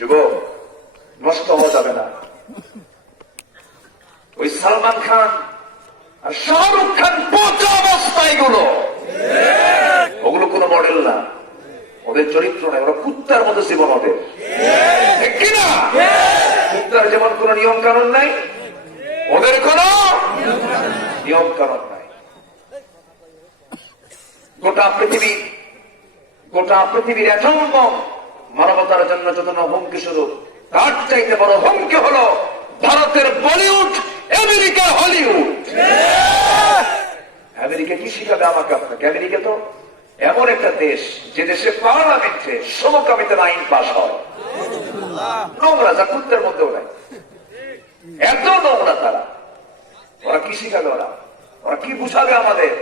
যুবক, নষ্ট হওয়া যাবে না। ওই সালমান খান আর শাহরুখ খান পচা অবস্থা, এগুলো ওগুলো কোনো মডেল না, ওদের চরিত্র নাই, ওরা কুত্তার মতো জীবন ওদের, ঠিক কিনা? কুত্তার যেমন কোন নিয়ম কানুন নাই, ওদের কোন নিয়ম কানুন নাই। গোটা পৃথিবীর এজন্য মানবতার জন্য যত না হুমকি স্বরূপ, তার চাইতে বড় হুমকি হলো ভারতের বলিউড, আমেরিকার হলিউড। আমেরিকা কি শিখাবে আমাকে আপনাকে? আমেরিকা তো এমন একটা দেশ যে দেশে পার্লামেন্টে সমকামিতার আইন পাস হয়। নোংরা, যা কুত্তের মধ্যেও নাই, এত নোংরা তারা। ওরা কি শিখাবে? ওরা কি বুঝাবে আমাদের?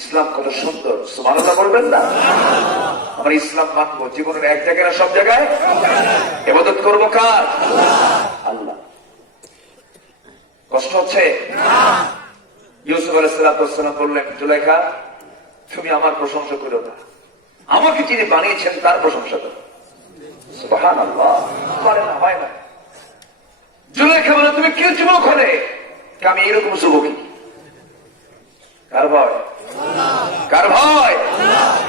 ইসলাম কত সুন্দর, সুবহানাল্লাহ বলবেন না? আমরা ইসলাম মানবো, জীবনের এক জায়গায় না সব জায়গায় ইবাদত করবো কার? আল্লাহ। কষ্ট হচ্ছে? ইউসুফ আলাইহিস সালাম বললেন, জুলাইখা তুমি আমার প্রশংসা করো না, আমাকে যিনি বানিয়েছেন তার প্রশংসা করো। সুবহানাল্লাহ। পারে না, হয় না। জুলাইখা বলে, তুমি কি যুবক হলে? আমি এরকম যুবকই। কার ভয়? কার ভয়?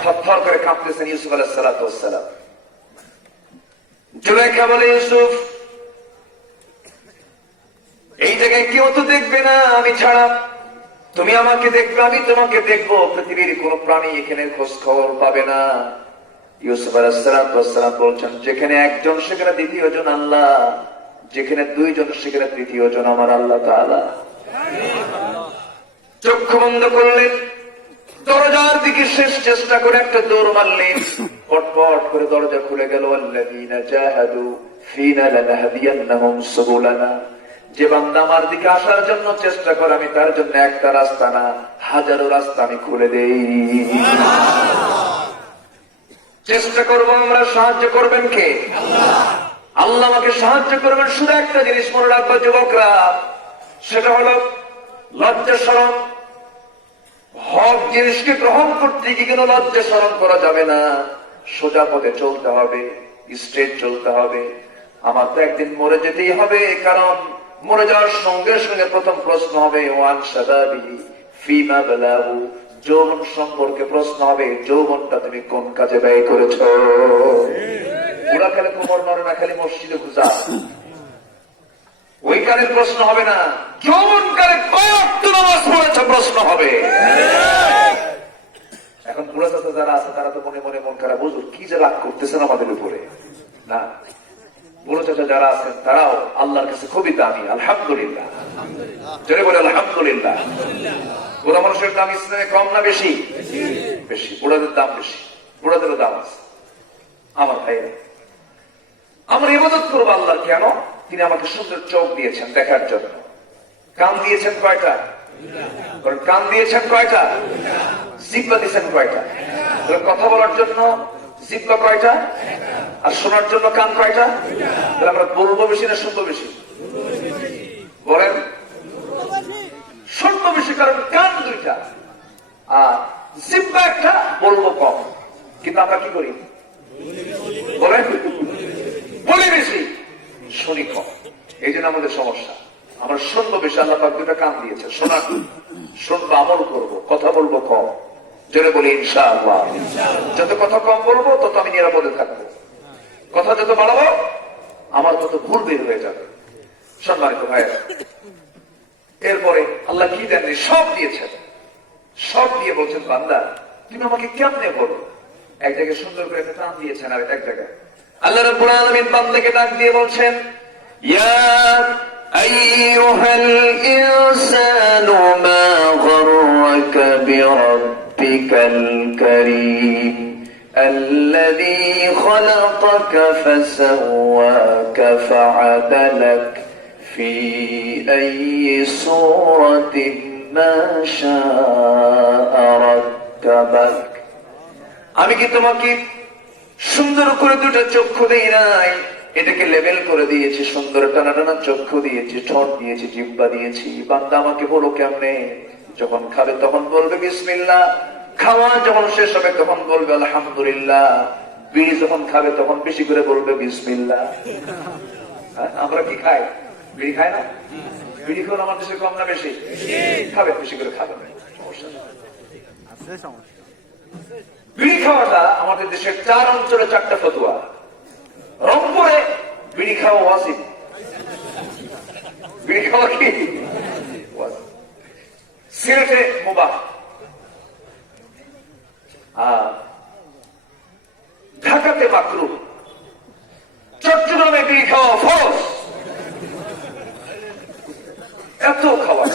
থরথর করে কাঁপতেছেন ইউসুফ আলাইহিস সালাম। জুলাইখা বলে, ইউসুফ এই জায়গায় কেউ তো দেখবে না আমি ছাড়া, তুমি আমাকে দেখবে, আমি তোমাকে দেখবো, পৃথিবীর কোন প্রাণী এখানে খোঁজ খবর পাবে না। ইউসুফ আলাইহিস সালাম বলছেন, যেখানে একজন সেখানে দ্বিতীয় জন আল্লাহ, যেখানে দুইজন সেখানে তৃতীয় জন আমার আল্লাহ তাআলা। চক্ষু বন্ধ করলেন, দরজার দিকে শেষ চেষ্টা করে একটা দৌড় মারলেন, পটপট করে দরজা খুলে গেল। আল্লাযীনা জাহাদু ফীনা লানাহদিয়ান্নাহুম সুবুলানা, যে বান্দা আমার দিকে আসার জন্য চেষ্টা করে আমি তার জন্য একটা রাস্তা না হাজারো রাস্তা আমি খুলে দেই। চেষ্টা করবো আমরা, সাহায্য করবেন কে? আল্লাহ আমাকে সাহায্য করবেন। শুধু একটা জিনিস মনে রাখবো যুবকরা, সেটা হলো লজ্জা শরম। হক জিনিসকে গ্রহণ করতে গিয়ে কিন্তু লজ্জা শরম করা যাবে না, সোজা পথে চলতে হবে, স্ট্রেট চলতে হবে। আমার তো একদিন মরে যেতেই হবে, কারণ মরে যাওয়ার সঙ্গে সঙ্গে প্রথম প্রশ্ন হবে ওয়ান শাবাবিহি ফীমা বালাহু, যৌবন সম্পর্কে প্রশ্ন হবে, যৌবনটা তুমি কোন কাজে ব্যয় করেছ? বুড়া কালে কোমর নড়ে না, খালি মসজিদে ঘুষা, ওই কালের প্রশ্ন হবে না। যৌবন কালে কয় ওয়াক্ত নামাজ পড়েছ প্রশ্ন হবে। এখন বুড়া চাচা যারা আছে তারা তো মনে মনে মন খারাপ, বুঝুন কি যে রাগ করতেছেন আমাদের উপরে না। বুড়ো চাচা যারা আছেন তারাও আল্লাহর কাছে খুবই দামি, আলহামদুলিল্লাহ। জোরে বলে আলহামদুলিল্লাহ। বুড়া মানুষের দাম ইসলামে কম না বেশি? বেশি। বুড়াদের দাম বেশি, বুড়াদেরও দাম আছে। আমার ভাইরা, আমরা ইবাদত করবো আল্লাহর। কেন? তিনি আমাকে সুন্দর চোখ দিয়েছেন দেখার জন্য, কান দিয়েছেন কয়টা? কান দিয়েছেন কয়টা? জিহ্বা দিয়েছেন কয়টা? কথা বলার জন্য জিহ্বা কয়টা? আর শোনার জন্য কান কয়টা? তাহলে আমরা বলবো বেশি না শুনবো বেশি? বলেন শুনবো বেশি, কারণ কান দুইটা আর জিহ্বা একটা, বলবো কম। কিন্তু আমরা কি করি? বলেন বলি বেশি, শুনি কম। এই জন্য আমাদের সমস্যা। আমরা শুনবো বেশি, আল্লাহ পাক দুটা কান দিয়েছে, শোনার শুনবো, আমল করবো, কথা বলবো কম। জোরে বলি ইনশাআল্লাহ। যত কথা কম বলবো তত আমি নিরাপদে থাকবো, কথা যত বাড়াবো আমার তত ভুল বের হয়ে যাবে। সম্মানিত ভাইয়েরা, এরপরে আল্লাহ কি দেননি? সব দিয়েছেন। সব দিয়ে বলছেন, বান্দা তুমি আমাকে কেমনে বলো? এক জায়গায় সুন্দর করে একটা টান দিয়েছেন, আর এক জায়গায় আল্লাহ রাব্বুল আলামিন বান্দাকে ডাক দিয়ে বলছেন, ইয়া আইয়ুহাল ইনসানু মা গররাকা বিরাব্বিকাল কারীম আল্লাযী খালাকাকা ফাসাওয়াকা ফাআদালাক ফি আইয়ি সূরাতিন মা শাআ রাক্কাবাক। আমি কি তোমাকে সুন্দর করে দুটো চক্ষু দেই নাই? এটাকে লেভেল করে দিয়েছি, সুন্দর টানা টানা চক্ষু দিয়েছি, ঠোঁট দিয়েছি, জিহ্বা দিয়েছি। বান্দা আমাকে বলো কেমনে? যখন খাবে তখন বলবে বিসমিল্লাহ, খাওয়া যখন শেষ হবে তখন বলবে আলহামদুলিল্লাহ, বিড়ি যখন খাবে তখন বেশি করে বলবে বিসমিল্লাহ। আমরা কি খাই? বিড়ি খাই না? বিড়ি খাওয়া আমার দেশে কম না বেশি? খাবে, বেশি করে খাবে, সমস্যা নেই। বিড়ি খাওয়াটা আমাদের দেশের 4 অঞ্চলে 4টা ফতোয়া। রংপুরে বিড়ি খাওয়া ওয়াজিব। বিড়ি খাওয়া কি? সিলেটে মুবাহ, ঢাকাতে মাকরুহ, চট্টগ্রামে বিড়ি খাওয়া ফরজ। এত খাওয়া,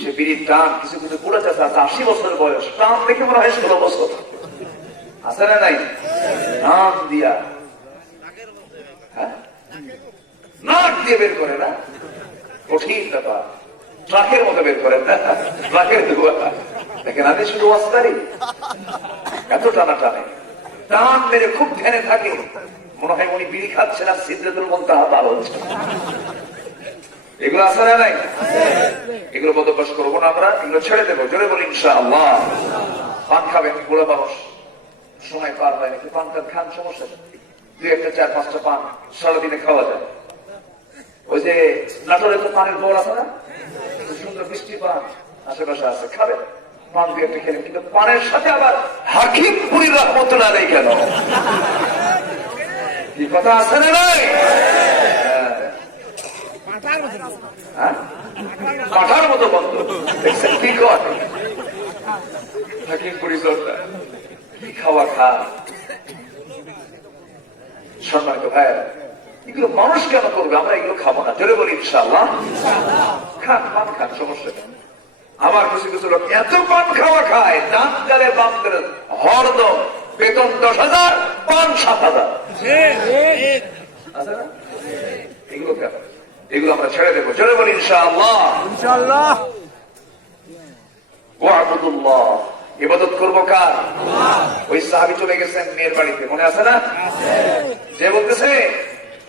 সে বিড়ির টান, কিছু কিছু বুড়া চাষা আছে 80 বছরের বয়স, টান দেখে মনে হয় 16 বছর আছে না নাই? টান দিয়া নাক দিয়ে বের করে না, কঠিন ব্যাপার। ট্রাকের মতো বের করেন না, ট্রাকের দেখেন আমি শুধু ওয়াস্তারি এত টানা টানে, টান মেরে খুব ধ্যানে থাকে, মনে হয় উনি বিড়ি খাচ্ছেন আর সিদ্ধাতুল মুনতাহা পার হচ্ছে। এগুলো আছে না নাই? এগুলো বদভ্যাস করবো না আমরা, এগুলো ছেড়ে দেবো। জোরে বলি ইনশাআল্লাহ। পান খাবেন, বুড়া মানুষ, সময় পার হয় নাকি, পান টান খান, সমস্যা নেই। 2 একটা 4-5টা পান সারাদিনে খাওয়া যায়। ওই যে নাটোরে তো পানের বোর আছে না, সুন্দর মিষ্টি পান আশেপাশে আছে, খাবেন, পান 2 একটা খেলেন। কিন্তু পানের সাথে আবার হাকিমপুরী রহমতুল্লাহ আলাইহি কেন? কি কথা আছে না নাই? পাঠার মতো বন্ধ দেখছেন কি করে হাকিমপুরী জোরটা, কি খাওয়া খা। সম্মানিত ভাইয়েরা, এগুলো মানুষ কেন করবে? আমরা এগুলো খাবো না। জোরে বলি ইনশাআল্লাহ। খান, পান খান, সমস্যা নেই। আমার কিছু কিছু লোক এত পান খাওয়া খায়, দাঁত গালে বাম করে, হরদম বেতন 10,000, পান 7,000 আছে না? এগুলো কেন? এগুলো আমরা ছেড়ে দেবো। জোরে বলি ইনশাআল্লাহ। ইনশাআল্লাহ। ওয়া'বুদুল্লাহ, ইবাদত করবো কার? ওই সাহাবী চলে গেছেন মেয়ের বাড়িতে, মনে আছে না? যে বলতেছে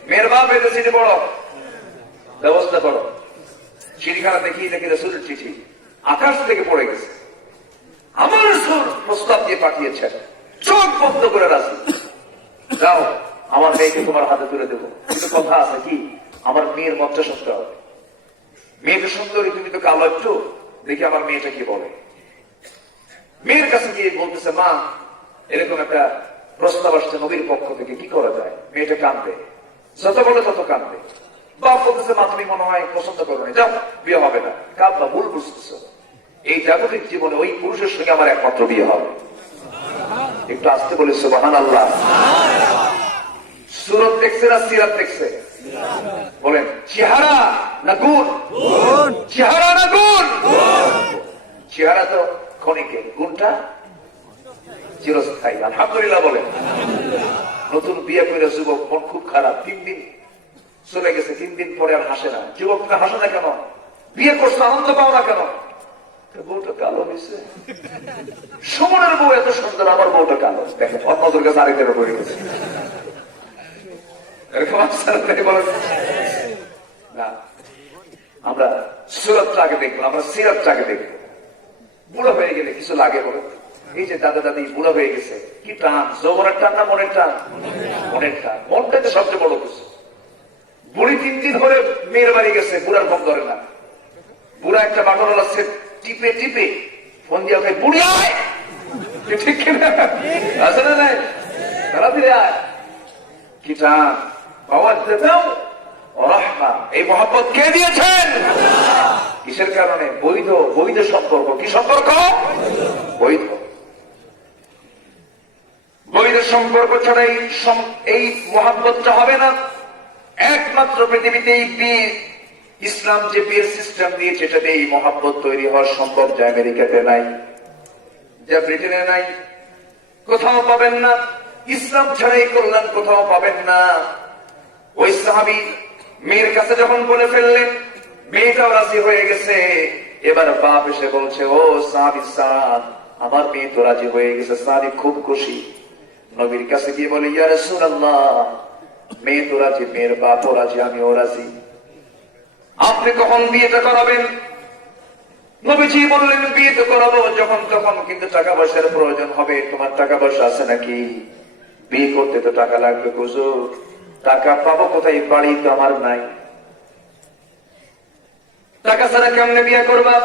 মেয়ের বাপ এতে চিঠি বড় ব্যবস্থা করো। চিঠিখানা দেখি দেখি রাসূলের চিঠি আকাশ থেকে পড়ে গেছে। আমার রাসূল প্রস্তাব দিয়ে পাঠিয়েছেন, চোখ বন্ধ করে রাখি, যাও আমার মেয়েকে তোমার হাতে তুলে দেবো। কিন্তু কথা আছে কি, আমার মেয়ের মতটা শুনতে হবে। মেয়েটা সুন্দরী, তুমি তো কালো একটু, দেখি আমার মেয়েটা কি বলে। মেয়ের কাছে গিয়ে বলতেছে, মা এরকম একটা প্রস্তাব আসছে নবীর পক্ষ থেকে, কি করা যায়? মেয়েটা কাঁদবে, যত বলে তত কাঁদবে। বাপ বলতেছে, মা তুমি মনে হয় পছন্দ করো না, যাও বিয়ে হবে না। কাঁদবা, ভুল বুঝতেছ। এই জাগতিক জীবনে ওই পুরুষের সঙ্গে আমার একমাত্র বিয়ে হবে। একটু আসতে বলে সুবহানাল্লাহ। সুরত দেখছে না সিরাত দেখছে? বলেন চেহারা না গুণ? চেহারা না গুণ? চেহারা তো ক্ষণিকের, গুণটা চিরস্থায়ী। আলহামদুলিল্লাহ বলেন। নতুন বিয়ে করে যুবক মন খুব খারাপ, 3 দিন চলে গেছে, 3 দিন পরে আর হাসে না। যুবকটা হাসে না কেন? বিয়ে করছে, আনন্দ পাও না কেন? বউটা কালো হয়েছে। সুমনের বউ এত সুন্দর, আমার বউটা কালো। দেখেন অন্যদের কাছে আরেকটা বই গেছে। এরকম না, আমরা সুরতটাকে দেখবো, আমরা সিরাতটাকে দেখবো। বুড়ো হয়ে গেলে কিছু লাগে বলে, এই যে দাদা দাদি বুড়ো হয়ে গেছে, কি টান, যৌবনের টান না মনের টান? মনের টান। মনটাতে সবচেয়ে বড় কিছু। বুড়ি 3 দিন ধরে মেয়ের বাড়ি গেছে, বুড়ার ফোন ধরে না। বুড়া একটা বাটন আছে, টিপে টিপে ফোন দিয়ে ওকে, বুড়ি আয়, ঠিক কিনা? আছে না নাই? তাড়াতাড়ি আয়। কি টান, এই মহব্বত কে দিয়েছেন? কিসের কারণে? বৈধ। বৈধ সম্পর্ক। কি সম্পর্ক? বৈধ। বৈধ সম্পর্ক ছাড়া এই মহব্বতটা হবে না। একমাত্র পৃথিবীতে এই বিয়ে, ইসলাম যে বিয়ের সিস্টেম দিয়েছে, এটাতে এই মহব্বত তৈরি হওয়া সম্ভব, যা আমেরিকাতে নাই, যা ব্রিটেনে নাই, কোথাও পাবেন না। ইসলাম ছাড়া এই কল্যাণ কোথাও পাবেন না। ওই সাহাবী মেয়ের কাছে যখন বলে ফেললেন, মেয়েটাও রাজি হয়ে গেছে। এবার বাপ এসে বলছে, ও সাহাবী সাদ, আমার মেয়ে তো রাজি হয়ে গেছে। সাহাবী খুব খুশি, নবীর কাছে গিয়ে বলে, ইয়া রাসূলুল্লাহ, মেয়ে তো রাজি, মেয়ের বাপও রাজি, আমিও রাজি, আপনি কখন বিয়েটা করাবেন? নবীজি বললেন, বিয়ে তো করাবো যখন তখন, কিন্তু টাকা পয়সার প্রয়োজন হবে। তোমার টাকা পয়সা আছে নাকি? বিয়ে করতে তো টাকা লাগবে হুজুর, টাকা পাবো কোথায়, বাড়ি তো আমার নাই, টাকা ছাড়া কেমনে বিয়ে করবা?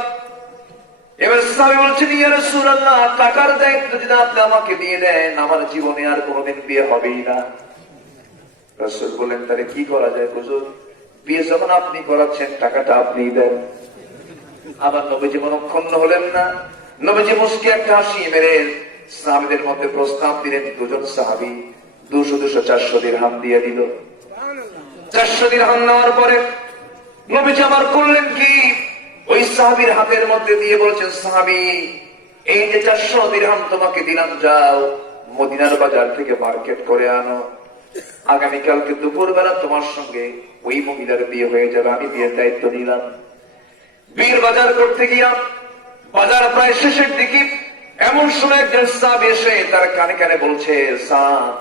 এবার সাহাবী বলছেন, ইয়া রাসূলুল্লাহ, টাকার দায়িত্ব যদি আপনি আমাকে দিয়ে দেন, আমার জীবনে আর কোনোদিন বিয়ে হবেই না। রাসূল বলেন, তাহলে কি করা যায় হুজুর? বিয়ে যখন আপনি করাচ্ছেন, টাকাটা আপনি দেন। আবার নবীজি মনক্ষুণ্ণ হলেন না, নবীজি মুস্কি একটা হাসি মেরে সাহাবীদের মধ্যে প্রস্তাব দিলেন। দুজন সাহাবী 200, 400 দিরহাম দিয়ে দিল। 400 দিরহাম নেওয়ার পরে নবীজি আবার করলেন কি, ওই সাহাবীর হাতের মধ্যে দিয়ে বলছেন, সাহাবী, এই যে 400 দিরহাম তোমাকে দিলাম, যাও মদিনার বাজার থেকে মার্কেট করে আনো, আগামীকালকে দুপুরবেলা তোমার সঙ্গে ওই মহিলার বিয়ে হয়ে যাবে, আমি বিয়ের দায়িত্ব নিলাম। বিয়ের বাজার করতে গিয়া বাজার প্রায় শেষের দিকে এমন সময় একজন সাহাবী এসে তার কানে কানে বলছে, সাদ,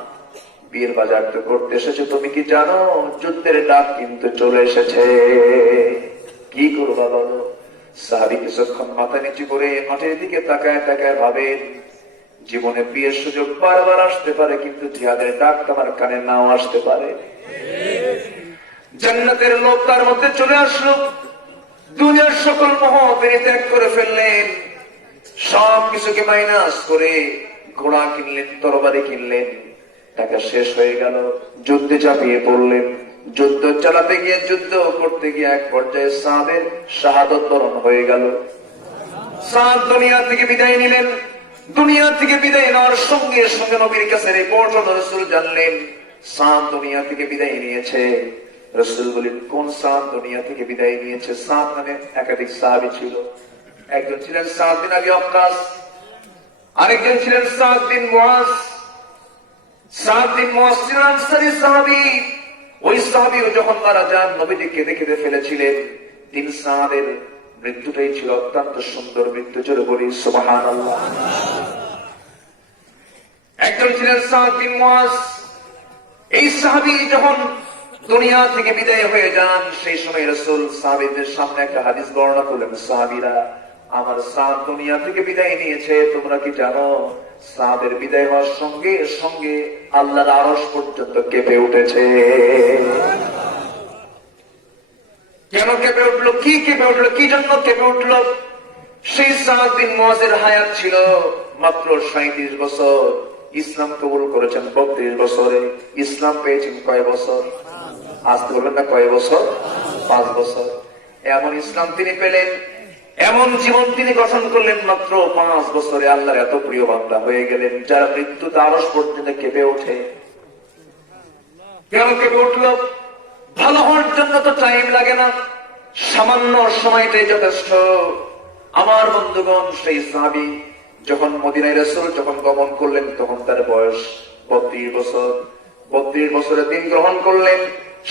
বিয়ের বাজার তো করতে এসেছে, তুমি কি জানো যুদ্ধের ডাক কিন্তু চলে এসেছে, কি করবা বলো? সাহাবী কিছুক্ষণ মাথা নিচু করে মাঠের দিকে তাকায় তাকায় ভাবেন, জীবনে বিয়ের সুযোগ বারবার আসতে পারে, কিন্তু জিহাদের ডাক তোমার কানে নাও আসতে পারে। জান্নাতের লোক তার মধ্যে চলে আসলো, দুনিয়ার সকল মোহ তিনি ত্যাগ করে ফেললেন, সব কিছুকে মাইনাস করে ঘোড়া কিনলেন, তরবারি কিনলেন, টাকা শেষ হয়ে গেল, যুদ্ধে ঝাঁপিয়ে পড়লেন। যুদ্ধ চালাতে গিয়ে, যুদ্ধ করতে গিয়ে এক পর্যায়ে সাদের শাহাদত বরণ হয়ে গেল। সাদ দুনিয়া থেকে বিদায় নিলেন। দুনিয়া থেকে বিদায় নেওয়ার সঙ্গে সঙ্গে নবীর কাছে রিপোর্ট হলো, রাসূল জানলেন সাদ দুনিয়া থেকে বিদায় নিয়েছে। রাসূল বলেন, কোন সাদ দুনিয়া থেকে বিদায় নিয়েছে? সাদ নামে একাধিক সাহাবী ছিল। একজন ছিলেন সাদ বিন আবি ওয়াক্কাস, আরেকজন ছিলেন সাদ বিন মুআজ। সাদ বিন মুআজ ছিলেন আনসারী সাহাবী। ওই সাহাবী যখন মারা যান, নবীজি কেঁদে কেঁদে ফেলেছিলেন। তিন সাদের মৃত্যুটাই ছিল অত্যন্ত সুন্দর মৃত্যু, জোরে বলি সুবহানাল্লাহ। একজন ছিলেন সাদ বিন মুআজ। এই সাহাবী যখন দুনিয়া থেকে বিদায় হয়ে যান, সেই সময় রাসূল সাহাবীদের সামনে একটা হাদিস বর্ণনা করলেন, সাহাবীরা, আমার সাদ দুনিয়া থেকে বিদায় নিয়েছে, তোমরা কি জানো সাদের বিদায় হওয়ার সঙ্গে সঙ্গে আল্লাহর আরশ পর্যন্ত কেঁপে উঠেছে। কেন কেঁপে উঠলো? কি কেঁপে উঠলো? কি জন্য কেঁপে উঠলো? সেই সাদ বিন মুআজের হায়াত ছিল মাত্র 37 বছর, ইসলাম কবুল করেছেন 32 বছরে। ইসলাম পেয়েছেন কয় বছর? আজ বলবেন না কয় বছর? 5 বছর। এমন ইসলাম তিনি পেলেন, এমন জীবন তিনি গঠন করলেন, মাত্র 5 বছরে আল্লাহর এত প্রিয় বান্দা হয়ে গেলেন, যার মৃত্যুতে আরশ পর্যন্ত কেঁপে ওঠে। কেন কেঁপে উঠলো? ভালো হওয়ার জন্য তো টাইম লাগে না, সামান্য সময়টাই যথেষ্ট। আমার বন্ধুগণ, সেই সাহাবী যখন মদিনায় রাসূল যখন গমন করলেন, তখন তার বয়স 32 বছর। 32 বছরে দিন গ্রহণ করলেন।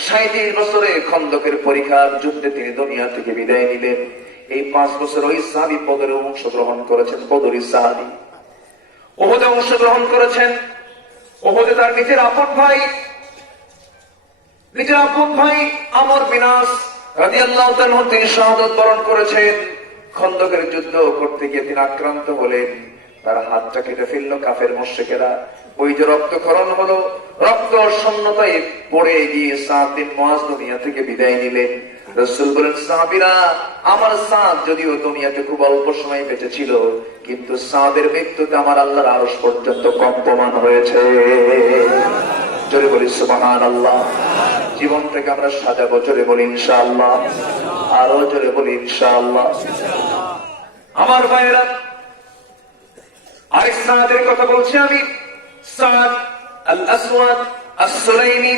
37 বছরে খন্দকের পরীক্ষার যুদ্ধে তিনি দুনিয়া থেকে বিদায় নিলেন। এই 5 বছর ওই সাহাবী বদরে অংশগ্রহণ করেছেন, বদরি সাহাবী। উহুদে অংশগ্রহণ করেছেন। উহুদে তার নিজের আপন ভাই আমর বিন আস রাদিয়াল্লাহু তাআলা তিনি শাহাদাত বরণ করেছেন। খন্দকের যুদ্ধ করতে গিয়ে তিনি আক্রান্ত হলেন, তার হাতটা কেটে ফেললো কাফের মুশরিকেরা। ওই যে রক্তক্ষরণ হলো, রক্ত শূন্যতায় পড়ে গিয়ে সাদ বিন মুআজ দুনিয়া থেকে বিদায় নিলেন। রাসূল বলেন, সাহাবীরা, আমার সাদ যদিও দুনিয়াতে খুব অল্প সময় বেঁচে ছিল, কিন্তু সাদের মৃত্যুতে আমার আল্লাহর আরশ পর্যন্ত কম্পমান হয়েছে। জোরে বলি সুবহানাল্লাহ। জীবনটাকে আমরা সাজাবো, জোরে বলি ইনশাআল্লাহ। আরো জোরে বলি ইনশাআল্লাহ। আমার ভাইয়েরা, আরেক সাদের কথা বলছি আমি, সাদ আল আসওয়াদ আস-সুলাইমি।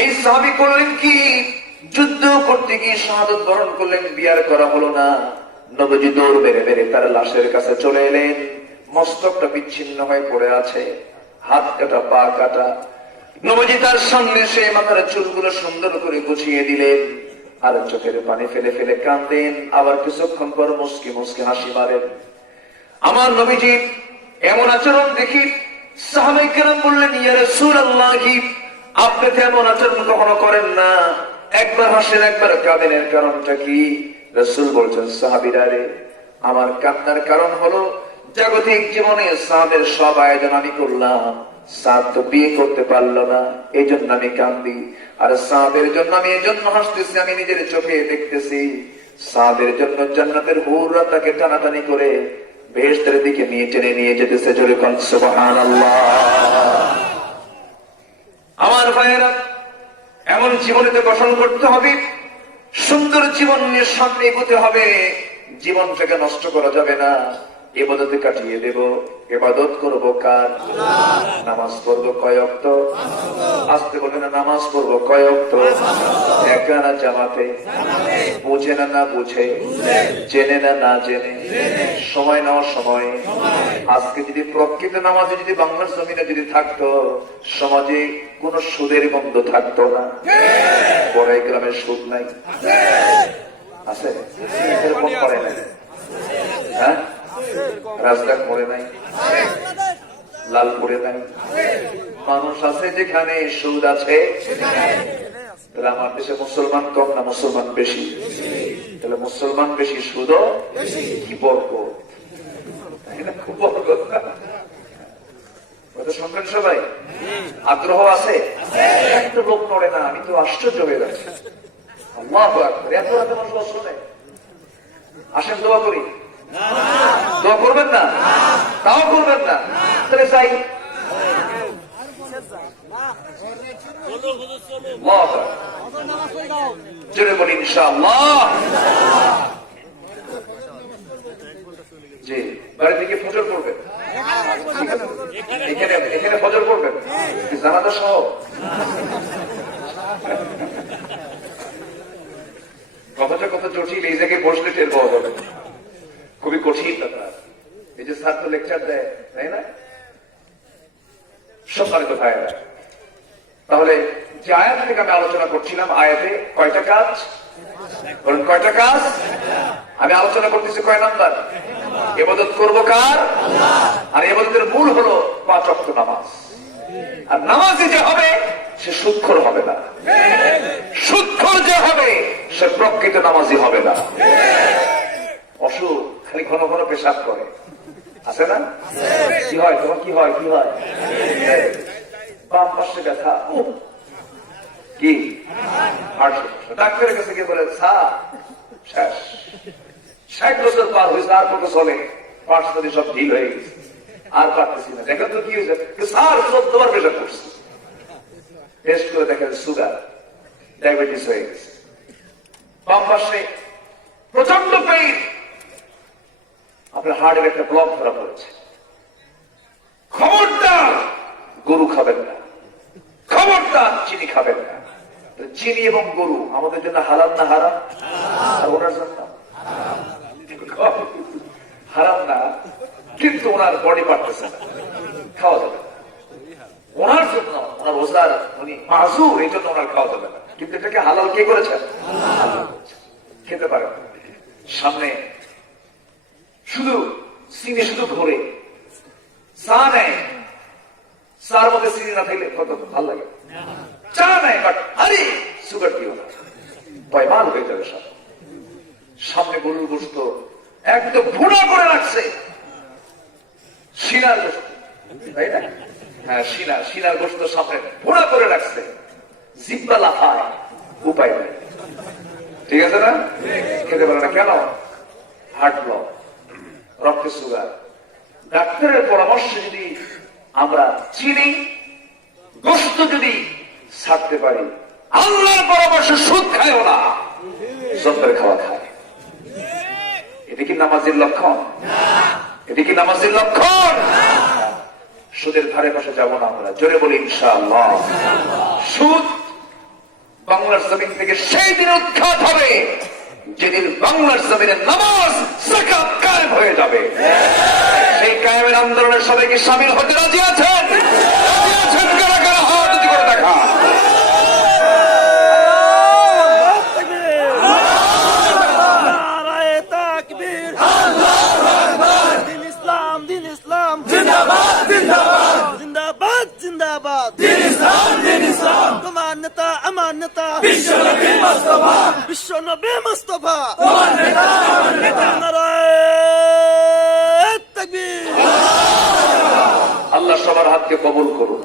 এই সাহাবী করলেন কি, যুদ্ধ করতে গিয়ে শাহাদাত বরণ করলেন, বিয়ার করা হলো না। নবীজি দৌড় বেড়ে বেড়ে তার লাশের কাছে চলে এলেন। মস্তকটা বিচ্ছিন্ন হয়ে পড়ে আছে, হাত কাটা, পা কাটা। নবীজি তার সামনে সে মাথার চুলগুলো সুন্দর করে গুছিয়ে দিলেন, আর চোখের পানি ফেলে ফেলে কাঁদেন। আবার কিছুক্ষণ পর মুস্কি মুস্কি হাসি মারেন। আমার নবীজি এমন আচরণ দেখি সাহাবায়ে কেরাম বললেন, ইয়া রাসূলুল্লাহ, আপনি তো এমন আচরণ কখনো করেন না, একবার হাসেন একবার কাঁদেন, এর কারণটা কি? রাসূল বলছেন, সাহাবীরা রে, আমার কান্নার কারণ হলো জাগতিক জীবনে সাদের সব আয়োজন আমি করলাম, সাদ তো বিয়ে করতে পারলো না, এই জন্য আমি কান্দি। আর সাদের জন্য আমি এই জন্য হাসতেছি, আমি নিজের চোখে দেখতেছি সাদের জন্য জান্নাতের হুররা তাকে টানাটানি করে বেহেশতের দিকে নিয়ে টেনে নিয়ে যেতেছে। জোরে কোন সুবহানাল্লাহ। আমার ভাইয়েরা, এমন জীবনেতে গঠন করতে হবে, সুন্দর জীবন নিয়ে সামনে এগোতে হবে। জীবনটাকে নষ্ট করা যাবে না। ইবাদতে কাটিয়ে দেব। ইবাদত করবো কার? নামাজ পড়বো কয় ওয়াক্ত? আসতে বলে না, নামাজ পড়বো কয় ওয়াক্ত? একা না জামাতে? বুঝে না না বুঝে? জেনে না না জেনে? সময় নেওয়ার সময়। আজকে যদি প্রকৃত নামাজে যদি বাংলার জমিনে যদি থাকতো, সমাজে কোন সুদের গন্ধ থাকতো না। বড়াই গ্রামে সুদ নাই আছে? এরকম করে নাই? হ্যাঁ, রাজঘাট মরে নাই, লালপুরে নাই। মানুষ আছে যেখানে সুদ আছে। তাহলে আমার দেশে মুসলমান কম না মুসলমান বেশি? তাহলে মুসলমান বেশি, সুদও কি বরকত, খুব বরকত না? শুনবেন সবাই? আগ্রহ আছে? একটা লোক নড়ে না, আমি তো আশ্চর্য হয়ে যাচ্ছি। আল্লাহু আকবার, এত রাতে মানুষ শোনে। আসেন দোয়া করি। দোয়া করবেন না? তাও করবেন না? তাহলে যাই। জোরে বলি ইনশাআল্লাহ। জি, বাড়ি থেকে ফজর করবেন, এখানে ফজর করবেন, জানাজা সহ। কথাটা কত জটিল, এই জায়গায় বসলে টের পাওয়া যাবে। খুবই কঠিন ব্যাপার। এই যে ছাত্র লেকচার দেয়, তাই না? সম্মানিত ভাইয়েরা, তাহলে যে আয়াত থেকে আমি আলোচনা করছিলাম, আয়াতে কয়টা কাজ? বলেন কয়টা কাজ? আমি আলোচনা করতেছি কয় নাম্বার? ইবাদত করবো কার? আর ইবাদতের মূল হলো 5 ওয়াক্ত নামাজ। আর নামাজে যে হবে সে সুদখোর হবে না। সুদখোর যে হবে সে প্রকৃত নামাজি হবে না। অসুখ, খালি ঘন ঘন পেশাব করে, আছে না? কি হয় তোমার? কি হয়? কি হয়? বাম পাশে ব্যথা, কি হার্ট সমস্যা। ডাক্তারের কাছে গিয়ে বলে শেষ, 60 বছর পার হয়েছে, আর কত চলে? পার্স নদী সব ঢিল হয়ে গেছে, আর পারতেছি না। দেখেন তো কি হয়েছে? স্যার 14 বার পেশাব করছে। টেস্ট করে দেখেন সুগার, ডায়াবেটিস হয়ে গেছে। বাম পাশে প্রচন্ড পেইন, আপনার হার্টের একটা ব্লক ধরা পড়েছে। খবরদার গরু খাবেন না, খবরদার চিনি খাবেন না। চিনি এবং গরু আমাদের জন্য হারাম না হারাম? আর ওনার জন্য হারাম না, কিন্তু ওনার বডি পারতেছে না, খাওয়া যাবে না। ওনার জন্য, ওনার ওজার উনি মাজুর, এই জন্য ওনার খাওয়া যাবে না। কিন্তু এটাকে হালাল কে করেছেন? খেতে পারেন। সামনে শুধু চিনি শুধু ঘোরে, চা নেয়, চার মধ্যে চিনি না থাকলে কত ভালো লাগে। চা নেয়, বাট আরে সুগার দিও না, পয়মাল হয়ে যাবে সব। সামনে গরুর গোশত একদম ভুনা করে রাখছে, শিলার গোশত, তাই না? হ্যাঁ, শিলার গোশত সামনে ভুনা করে রাখছে, জিব্বা লাফায়, উপায় নেই। ঠিক আছে না? খেতে পারে না কেন? হার্ট ব্লক, রক্তে সুগার। ডাক্তারের পরামর্শে যদি আমরা চিনি গোশত যদি ছাড়তে পারি, আল্লাহর পরামর্শে সুদ খায়ও না, জব্বের খাওয়া খায়। এটা কি নামাজের লক্ষণ? এটা কি নামাজের লক্ষণ? সুদের ধারে পাশে যাব না আমরা। জোরে বলি ইনশাআল্লাহ। সুদ বাংলার জমিন থেকে সেই দিন উৎখাত হবে যেদিন বাংলার জমিনে নামাজ যাকাত কায়েম হয়ে যাবে। সেই কায়েমের আন্দোলনের সবাইকে শামিল হতে রাজি আছেন? রাজি আছেন? কারা কারা হাত উঁচু করে দেখা। বিশ্ব নবী মুস্তাফা আল্লাহ সবার হাতকে কবুল করুন,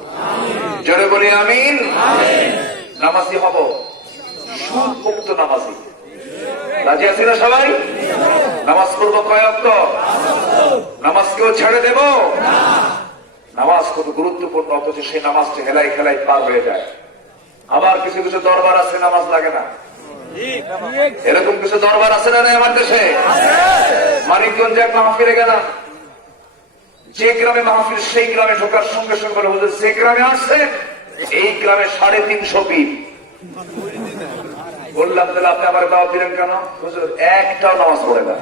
জোরে বলি আমিন। নামাজি হব, সুদ মুক্ত নামাজি। রাজি আছি না সবাই? নামাজ পড়বো কয় ওয়াক্ত? নামাজ কেউ ছেড়ে দেব? নামাজ কত গুরুত্বপূর্ণ, অথচ সেই নামাজটি হেলাই খেলাই পার হয়ে যায়। আবার কিছু কিছু দরবার আছে নামাজ লাগে না, এরকম কিছু দরবার আছে না আমার দেশে? মানিকগঞ্জে এক মাহফিলে গেলাম, যে গ্রামে মাহফিল সেই গ্রামে ঢোকার সঙ্গে সঙ্গে বলে, হুজুর যে গ্রামে আসছে এই গ্রামে 350 পীর। বললাম তাহলে আপনি আমার দাওয়াত দিলেন কেন? হুজুর একটাও নামাজ পড়ে না।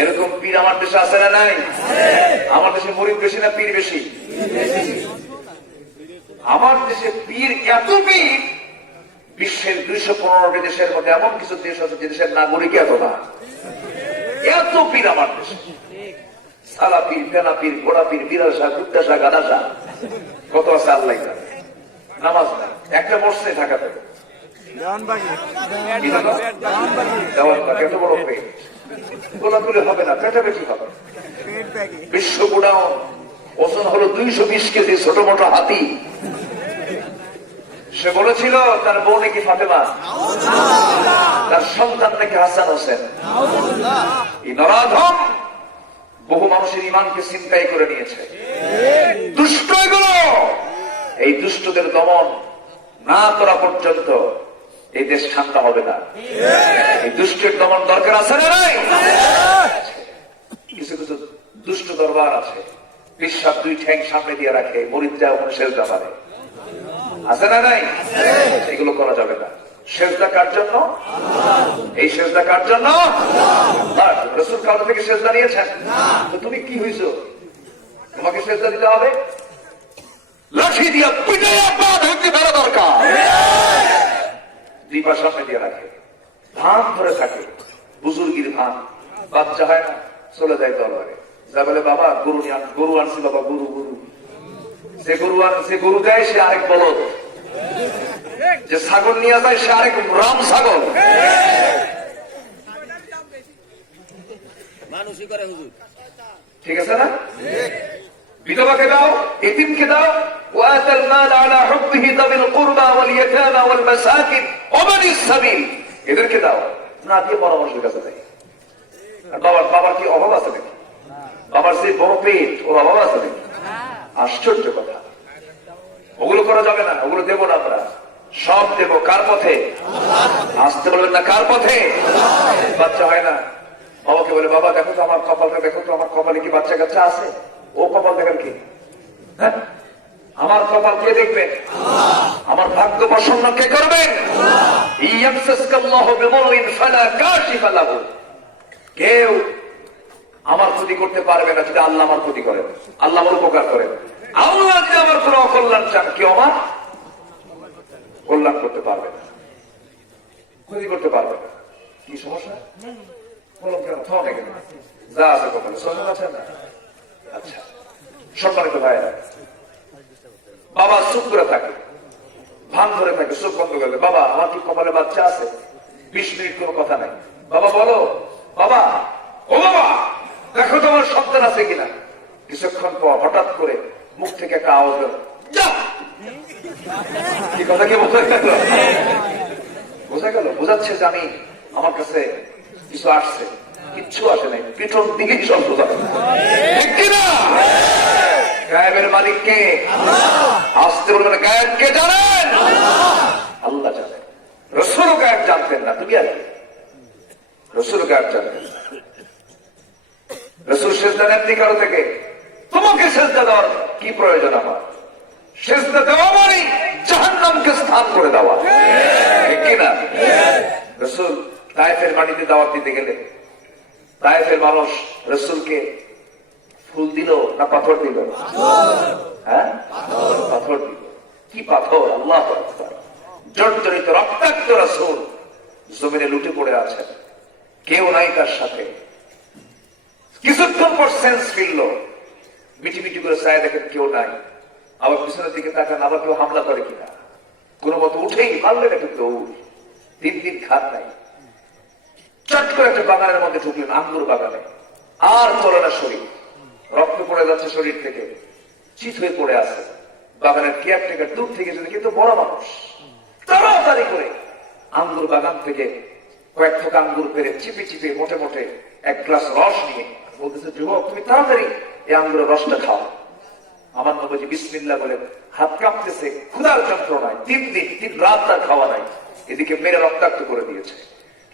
এরকম পীর আমার দেশে আছে না নাই? আমার দেশে মুরিদ বেশি না পীর বেশি? আমার দেশে পীর এত পীর, বিশ্বের 215টি দেশের মধ্যে এমন কিছু দেশ আছে যে দেশের নাগরিক এত না, এত পীর আমার দেশে। সালা পীর, ফেনা পীর, ঘোড়া পীর, বিড়াল শাহ, কুত্তা শাহ, গাদা শাহ, কত আছে আল্লাহ জানে। নামাজ নাই, একটা মরছে ঢাকাতে, এত বড় পেট, গোলাগুলি হবে না, পেটাপেটি হবে। বিশ্ব গোডাউন, ওজন হলো 220 কেজি, ছোট মোটো হাতি। সে বলেছিল তার বউ নাকি ফাতেমা, তার সন্তান নাকি হাসান হোসেন। এই নরাধম বহু মানুষের ইমানকে ছিনতাই করে নিয়েছে। দুষ্ট এগুলো, এই দুষ্টদের দমন না করা পর্যন্ত এই দেশ ঠান্ডা হবে না। এই দুষ্টের দমন দরকার আছে না নাই? কিছু কিছু দুষ্ট দরবার আছে, বিশ্বাস 2 ঠ্যাং সামনে দিয়ে রাখে, মরিদরা ওখানে সেজদা পারে, আছে না নাই? এগুলো করা যাবে না। সেজদা কার জন্য? এই সেজদা কার জন্য? রাসূল কারো থেকে সেজদা নিয়েছেন? তো তুমি কি হইছো, তোমাকে সেজদা দিতে হবে? লাঠি দিয়া পিটাইয়া পা ভেঙে ফেলা দরকার। 2 পা সামনে দিয়ে রাখে, ধান ধরে থাকে, বুজুর্গির ধান, বাচ্চা হয় না, চলে যায় দরবারে, যা বলে বাবা গরু আনছি বাবা, গরু গরু। যে গরু দেয় সে আরেক বলদ, যে ছাগল নিয়ে যায় সে আরেক রাম ছাগল। ঠিক আছে না? বিধবাকে দাও, এতিমকে দাও, ওয়াতাল মাল আলা হুব্বিহি যাবিল কুরবা ওয়াল ইয়াতামা ওয়াল মাসাকিন ওয়া বানিস সাবিল, এদেরকে দাও। না দিয়ে পরামর্শের কাছে দেয়। আর বাবার কি অভাব আছে নাকি? বাবার যে বড় পেট, ওর অভাব আছে নাকি? আশ্চর্য কথা। ওগুলো করা যাবে না, ওগুলো দেবো না আমরা, সব দেবো কার পথে? আসতে বলবেন না কার পথে? বাচ্চা হয় না, বাবাকে বলে বাবা দেখো তো আমার কপালটা, দেখো তো আমার কপালে কি বাচ্চা কাচ্চা আছে? ও কপাল দেখেন কি? হ্যাঁ, আমার কপাল কে দেখবেন? আমার ভাগ্য প্রসন্ন কে করবেন? কেউ আমার ক্ষতি করতে পারবে না যদি আল্লাহ আমার ক্ষতি করেন, আল্লাহ আমার উপকার করেন। আল্লাহ যদি আমার কোন অকল্যাণ চান, কেউ আমার কল্যাণ করতে পারবে না, ক্ষতি করতে পারবে না। কি সমস্যা? বলুন কেন? যা আছে কপালে সন্তান আছে না? আচ্ছা, সম্মানিত ভাইয়েরা, বাবা চুপ করে থাকে, ভান ধরে থাকে, চোখ বন্ধ করবে। বাবা আমার কি কপালে বাচ্চা আছে? 20 মিনিট কোনো কথা নাই। বাবা বলো, বাবা ও বাবা দেখো তো আমার সন্তান আছে কিনা। কিছুক্ষণ পর হঠাৎ করে মুখ থেকে একটা আওয়াজ বের, কি কথা কি বোঝা গেল? বোঝা গেল? বোঝাচ্ছে যে আমি, আমার কাছে কিছু আসছে, কিচ্ছু আসে নাই, পিছন দিকেই সব বোঝা। ঠিক কিনা? গায়েবের মালিক কে? আসতে বলবেন গায়েব কে জানেন? আল্লাহ জানেন। রাসূলও গায়েব জানতেন না, তুমি আর রাসূলও গায়েব জানতেন না। রাসূল সেজদা নেননি কারো থেকে, তোমাকে সেজদা দেওয়ার কি প্রয়োজন আমার? সেজদা দেওয়া মানে জাহান্নামকে স্থান করে দেওয়া, ঠিক কিনা? রাসূল তায়েফের মাটিতে দাওয়াত দিতে গেলে তায়েফের মানুষ রাসূলকে ফুল দিল না পাথর দিল? হ্যাঁ, পাথর দিল। কি পাথর! আল্লাহু আকবার। জর্জরিত রক্তাক্ত রাসূল জমিনে লুটে পড়ে আছেন, কেউ নাই তার সাথে। কিছুক্ষণ পর সেন্স ফিরল, মিটি মিটি করে চায় দেখেন কেউ নাই। আবার পিছনের দিকে তাকান, আবার কেউ হামলা করে কিনা। কোন মতো উঠেই মারলেন একটু দৌড়। 3 দিন খাত নাই। চট করে একটা বাগানের মধ্যে ঢুকলেন, আঙ্গুর বাগানে। আর চলে না শরীর, রক্ত পড়ে যাচ্ছে শরীর থেকে, চিত হয়ে পড়ে আছে। বাগানের কেয়ারটেকার দূর থেকে যদি কিন্তু বড় মানুষ তাড়াতাড়ি করে আঙ্গুর বাগান থেকে কয়েক থোকা আঙ্গুর পেরে চিপে চিপে মোটে মোটে এক গ্লাস রস নিয়ে বলতেছে, যুবক তুমি তাড়াতাড়ি এই আঙ্গুরের রসটা খাও। আমার নবীজি বিসমিল্লাহ বলে হাত কাঁপতেছে, ক্ষুধার যন্ত্রণায় 3 দিন 3 রাত তার খাওয়া নাই, এদিকে মেরে রক্তাক্ত করে দিয়েছে।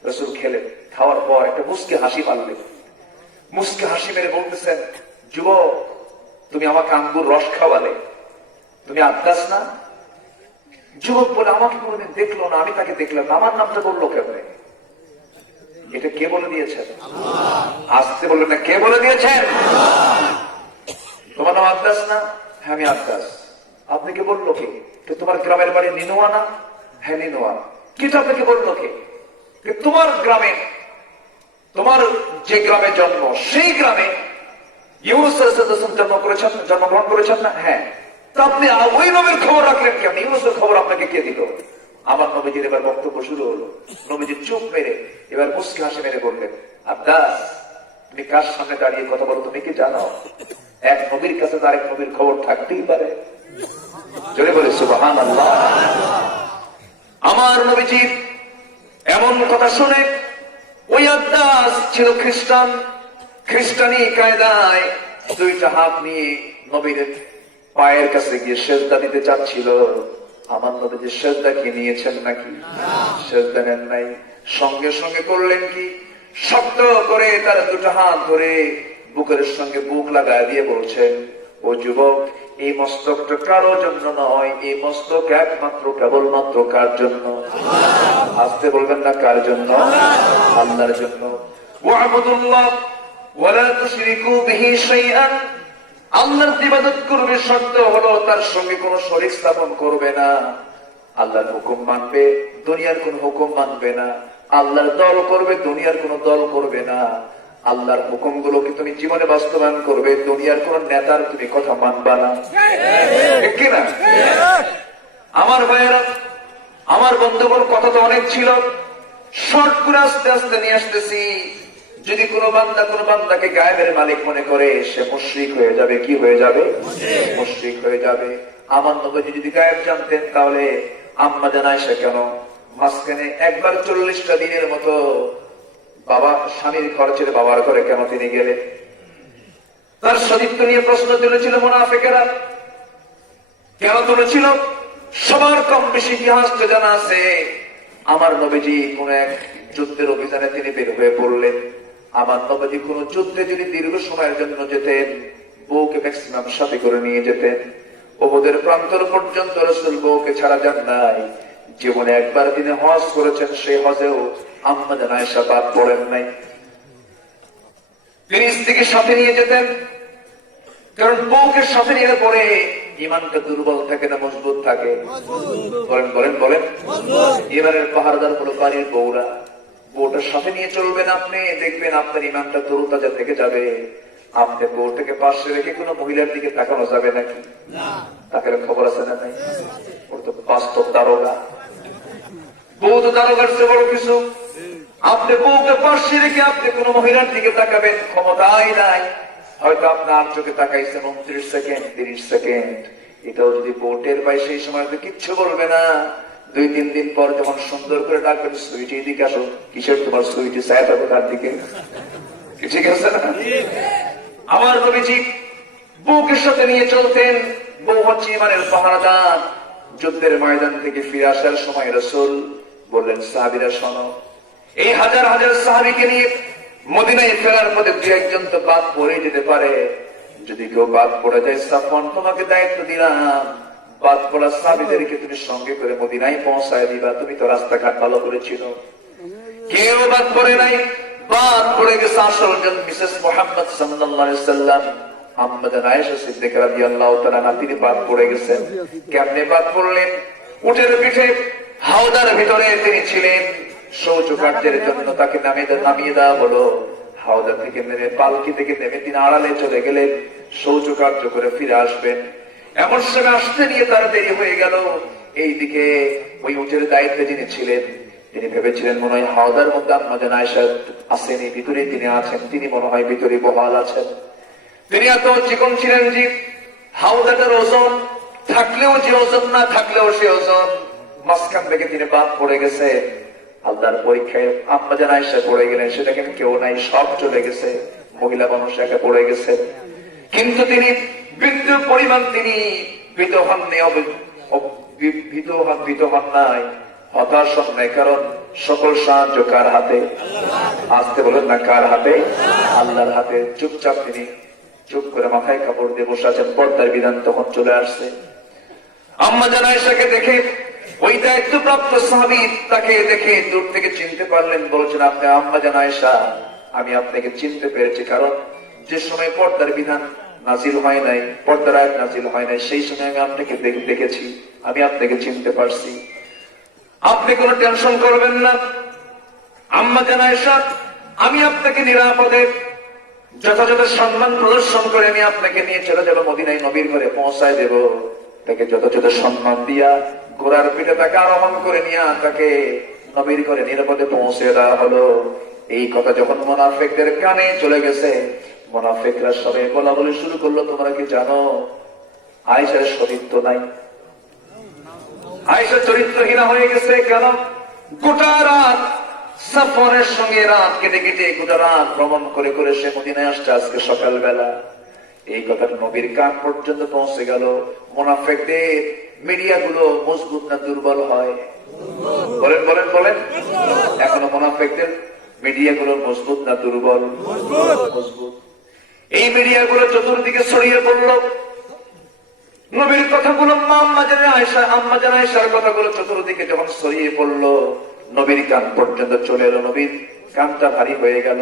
রাসূল খেলেন, খাওয়ার পর একটা মুস্কে হাসি পারলেন, মুস্কে হাসি মেরে বলতেছেন, যুবক তুমি আমাকে আঙ্গুর রস খাওয়ালে, তুমি আব্দাস না? যুবক বলে আমাকে কোনোদিন দেখলো না, আমি তাকে দেখলাম না, আমার নামটা বললো কেমনে? এটা কে বলে দিয়েছেন? আসতে বললেন না, কে বলে দিয়েছেন? তোমার নাম আব্দাস না? হ্যাঁ আমি আব্দাস। আপনাকে বললো কে? তোমার গ্রামের বাড়ি নিনোয়া না? হ্যাঁ নিনোয়া। কিন্তু আপনাকে বললো কে? তোমার গ্রামে, তোমার যে গ্রামে জন্ম সেই গ্রামে ইউনূস আলাইহিস সালাম জন্মগ্রহণ করেছেন না? হ্যাঁ। তা আপনি ওই নবীর খবর রাখলেন কেন? ইউনূসের খবর আপনাকে কে দিল? আমার নবীজির এবার বক্তব্য শুরু হলো। নবীজি চুপ মেরে এবার মুস্কি হাসি মেরে বললেন, আব্দাস তুমি কার সামনে দাঁড়িয়ে কথা বলো তুমি কি জানো? এক নবীর কাছে আরেক নবীর খবর থাকতেই পারে। জোরে বলে সুবহানাল্লাহ। আমার নবীজি এমন কথা শুনে, ওই আব্দাস ছিল খ্রিস্টান, খ্রিস্টানি কায়দায় 2টা হাত নিয়ে নবীর পায়ের কাছে গিয়ে সেজদা দিতে চাচ্ছিল। আমার নবীজি সেজদা কি নিয়েছেন নাকি? সেজদা নেন নাই। সঙ্গে সঙ্গে করলেন কি, শক্ত করে তার 2টা হাত ধরে বুকের সঙ্গে বুক লাগায় দিয়ে বলছেন, ও যুবক এই মস্তকটা কারো জন্য নয়, এই মস্তক একমাত্র কেবলমাত্র কার জন্য? আসতে বলবেন না, কার জন্য? আল্লাহর জন্য। ওয়া'বুদুল্লাহ ওয়া লা তুশরিকু বিহি শাইআন, আল্লাহর ইবাদত করবে, শর্ত হলো তার সঙ্গে কোনো শরীক স্থাপন করবে না। আল্লাহর হুকুম মানবে, দুনিয়ার কোন হুকুম মানবে না। আল্লাহর দল করবে, দুনিয়ার কোন দল করবে না। আল্লাহর হুকুমগুলোকে তুমি জীবনে বাস্তবায়ন করবে, দুনিয়ার কোন নেতার তুমি কথা মানবা না। ঠিক কিনা? আমার ভাইয়েরা, আমার বন্ধুগণ, কথা তো অনেক ছিল, শর্ট করে আস্তে আস্তে নিয়ে আসতেছি। যদি কোনো বান্দাকে গায়েবের মালিক মনে করে, সে মুশরিক হয়ে যাবে। কি হয়ে যাবে? মুশরিক হয়ে যাবে। আমার নবী যদি গায়েব জানতেন, তাহলে আম্মা জান আয়েশা কেন মাঝখানে একবার 40টা দিনের মতো বাবা স্বামীর ঘর ছেড়ে বাবার ঘরে কেন তিনি গেলেন? তার সতীত্ব নিয়ে প্রশ্ন তুলেছিল মুনাফিকেরা। কেন তুলেছিল? সবার কম বেশি ইতিহাস তো জানা আছে। আমার নবীজি কোন এক যুদ্ধের অভিযানে তিনি বের হয়ে পড়লেন। আমার নবীজি কোন যুদ্ধে যদি দীর্ঘ সময়ের জন্য যেতেন, বউকে ম্যাক্সিমাম সাথে করে নিয়ে যেতেন। ওদের প্রান্তর পর্যন্ত রাসূল বউকে ছাড়া যান নাই। জীবনে একবার তিনি হজ করেছেন, সেই হজেও আম্মা জান আয়েশা বাদ পড়েন নাই। তিনি স্ত্রীকে সাথে নিয়ে যেতেন, কারণ বউকে সাথে নিয়ে পরে ইমানটা দুর্বল থাকে না মজবুত থাকে? বলেন বলেন বলেন। ইমানের পাহাড়দার হলো বাড়ির বউরা। বউটার সাথে নিয়ে চলবেন আপনি, দেখবেন আপনার ইমানটা তরুতাজা থেকে যাবে। আপনি বউটাকে পাশে রেখে কোনো মহিলার দিকে তাকানো যাবে নাকি? তাকালে খবর আছে না নাই? ওর তো বাস্তব দারোগা। বউ তো দারোগার চেয়ে বড় কিছু। আপনি বউকে পাশে রেখে আপনি কোনো মহিলার দিকে তাকাবেন, ক্ষমতাই নাই। হয়তো আপনার চোখে তাকাইছেন 29 সেকেন্ড 30 সেকেন্ড, এটাও যদি বোটের পাই সেই সময় তো কিচ্ছু বলবে না। 2-3 দিন পর যখন সুন্দর করে ডাকবেন, সুইটি দিকে আসো, কিসের তোমার সুইটি চায় থাকো তার দিকে? ঠিক আছে না? আমার নবীজি বউকে সাথে নিয়ে চলতেন। বউ হচ্ছে ইমানের পাহারাদার। যুদ্ধের ময়দান থেকে ফিরে আসার সময় রাসূল বললেন, সাহাবীরা শোনো, এই হাজার হাজার সাহাবীকে নিয়ে মদিনায় ফেরার পথে 2-1 তো বাদ পড়ে যেতে পারে। যদি কেউ বাদ পড়ে যায়, সাফওয়ান তোমাকে দায়িত্ব দিলাম, বাদ পড়া সাহাবীদেরকে তুমি সঙ্গে করে মদিনায় পৌঁছায় দিবা। তুমি তো রাস্তাঘাট ভালো করেছিল, কেউ বাদ পড়ে নাই। বাদ পড়ে গেছে আসলজন মিসেস মুহাম্মদ সাল্লাল্লাহু আলাইহি ওয়াসাল্লাম, আম্মা জান আয়েশা সিদ্দিকা রাদিয়াল্লাহু তাআলা আনহা, তিনি বাদ পড়ে গেছেন। কেমনে বাদ পড়লেন? উটের পিঠে হাওদার ভিতরে তিনি ছিলেন। শৌচ কার্যের জন্য তাকে নামিয়ে দেওয়া হলো। হাওদা থেকে নেমে, পালকি থেকে নেমে তিনি আড়ালে চলে গেলেন, শৌচ কার্য করে ফিরে আসবেন। এমন সময় আসতে নিয়ে তার দেরি হয়ে গেল। এইদিকে ওই উটের দায়িত্বে যিনি ছিলেন, তিনি ভেবেছিলেন মনে হয় হাওদার মধ্যে আম্মা জান আয়েশা আসেনি, ভিতরে তিনি আছেন, তিনি মনে হয় ভিতরে বহাল আছেন। তিনি এত চিকন ছিলেন যে হাওদাটার ওজন থাকলেও যে ওজন, না থাকলেও সে ওজন। মাঝখান থেকে তিনি বাদ পড়ে গেছে। আল্লাহর পরীক্ষায় আম্মা জান আয়েশা পড়ে গেলেন, সেটা কিন্তু কেউ নাই, সব চলে গেছে, মহিলা মানুষ একা পড়ে গেছে। কিন্তু তিনি বিন্দু পরিমাণ তিনি ভীত হননি, ভীত হন নাই, হতাশ হন নাই। কারণ সকল সাহায্য কার হাতে? আসতে বলেন না, কার হাতে? আল্লাহর হাতে। চুপচাপ তিনি চুপ করে মাথায় কাপড় দিয়ে বসে আছেন। পর্দার বিধান তখন চলে আসছে। আম্মা জান আয়েশাকে দেখে ওই দায়িত্বপ্রাপ্ত সাহাবী তাকে দেখে দূর থেকে চিনতে পারলেন। বলছেন, আপনি আম্মা জান আয়েশা, আমি আপনাকে চিনতে পেরেছি। কারণ যে সময় পর্দার বিধান নাজিল হয় নাই, পর্দার আয়াত নাজিল হয় নাই, সেই সময় আমি আপনাকে দেখেছি, আমি আপনাকে চিনতে পারছি। আপনি কোনো টেনশন করবেন না আম্মা জান আয়েশা, আমি আপনাকে নিরাপদে যথাযথ সম্মান প্রদর্শন করে আমি আপনাকে নিয়ে চলে যাবো মদিনায়, নবীর ঘরে পৌঁছায় দেব। তাকে যথাযথ সম্মান দিয়া ঘোড়ার পিঠে তাকে আরোহণ করে নিয়ে তাকে নবীর ঘরে নিরাপদে পৌঁছে দেওয়া হলো। এই কথা যখন মুনাফিকদের কানে চলে গেছে, মুনাফিকরা সবাই বলা বলে শুরু করলো, তোমরা কি জানো আয়েশার সতীত্ব নাই? আয়েশা চরিত্রহীনা হয়ে গেছে। কেন? গোটা রাত সফরের সঙ্গে রাত কেটে কেটে গোটা রাত ভ্রমণ করে করে সে মদিনায় আসছে। আজকে সকালবেলা এই কথাটা নবীর কান পর্যন্ত পৌঁছে গেল। মুনাফিকদের মিডিয়া গুলো মজবুত না দুর্বল হয়? বলেন বলেন বলেন। এখনো মুনাফিকদের মিডিয়া গুলো মজবুত না দুর্বল? মজবুত। এই মিডিয়া গুলো চতুর্দিকে ছড়িয়ে পড়লো। নবীর কথাগুলো আম্মা জান আয়েশার কথাগুলো চতুর্দিকে যখন ছড়িয়ে পড়লো, নবীর কান পর্যন্ত চলে এলো। নবীর কানটা ভারী হয়ে গেল।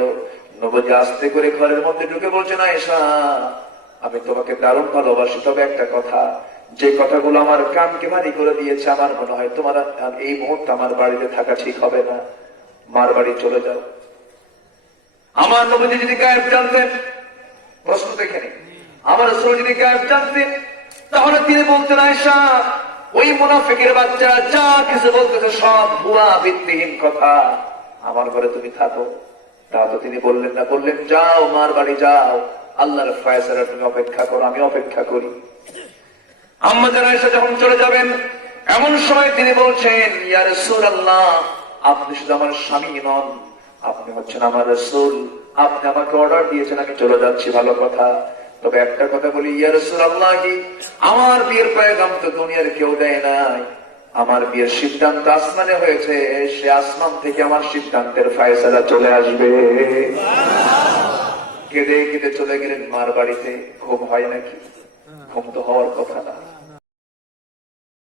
নবী আস্তে করে ঘরের মধ্যে ঢুকে বলছেন, আয়েশা, আমি তোমাকে দারুণ ভালোবাসি, তবে একটা কথা, যে কথাগুলো আমার কানকে ভারী করে দিয়েছে, আমার মনে হয় তোমার এই মুহূর্তে আমার বাড়িতে থাকা ঠিক হবে না, মার বাড়ি চলে যাও। আমার নবী যদি গায়েব জানতেন, প্রশ্ন দেখে নি, আমার রাসূল যদি গায়েব জানতেন, তাহলে তিনি বলতেন, আয়েশা, ওই মুনাফিকের বাচ্চারা যা কিছু বলতেছে সব ভুয়া ভিত্তিহীন কথা, আমার ঘরে তুমি থাকো। তা তো তিনি বললেন না, বললেন, যাও মার বাড়ি যাও, আল্লাহর ফয়সালা তুমি অপেক্ষা করো, আমি অপেক্ষা করি। আম্মা জান আয়েশা যখন চলে যাবেন, এমন সময় তিনি বলছেন, ইয়া রাসূলুল্লাহ, আপনি শুধু আমার স্বামী নন, আপনি হচ্ছেন আমার রাসূল, আপনি আমাকে অর্ডার দিয়েছেন, আমি চলে যাচ্ছি, ভালো কথা। তবে একটা কথা বলি, ইয়া রাসূলুল্লাহ, আমার বিয়ের পয়গাম তো দুনিয়ার কেউ দেয় নাই, আমার বিয়ের সিদ্ধান্ত আসমানে হয়েছে, সে আসমান থেকে আমার সিদ্ধান্তের ফয়সালা চলে আসবে। কেঁদে কেঁদে চলে গেলেন মার বাড়িতে। ঘুম হয় নাকি? ঘুম তো হওয়ার কথা না।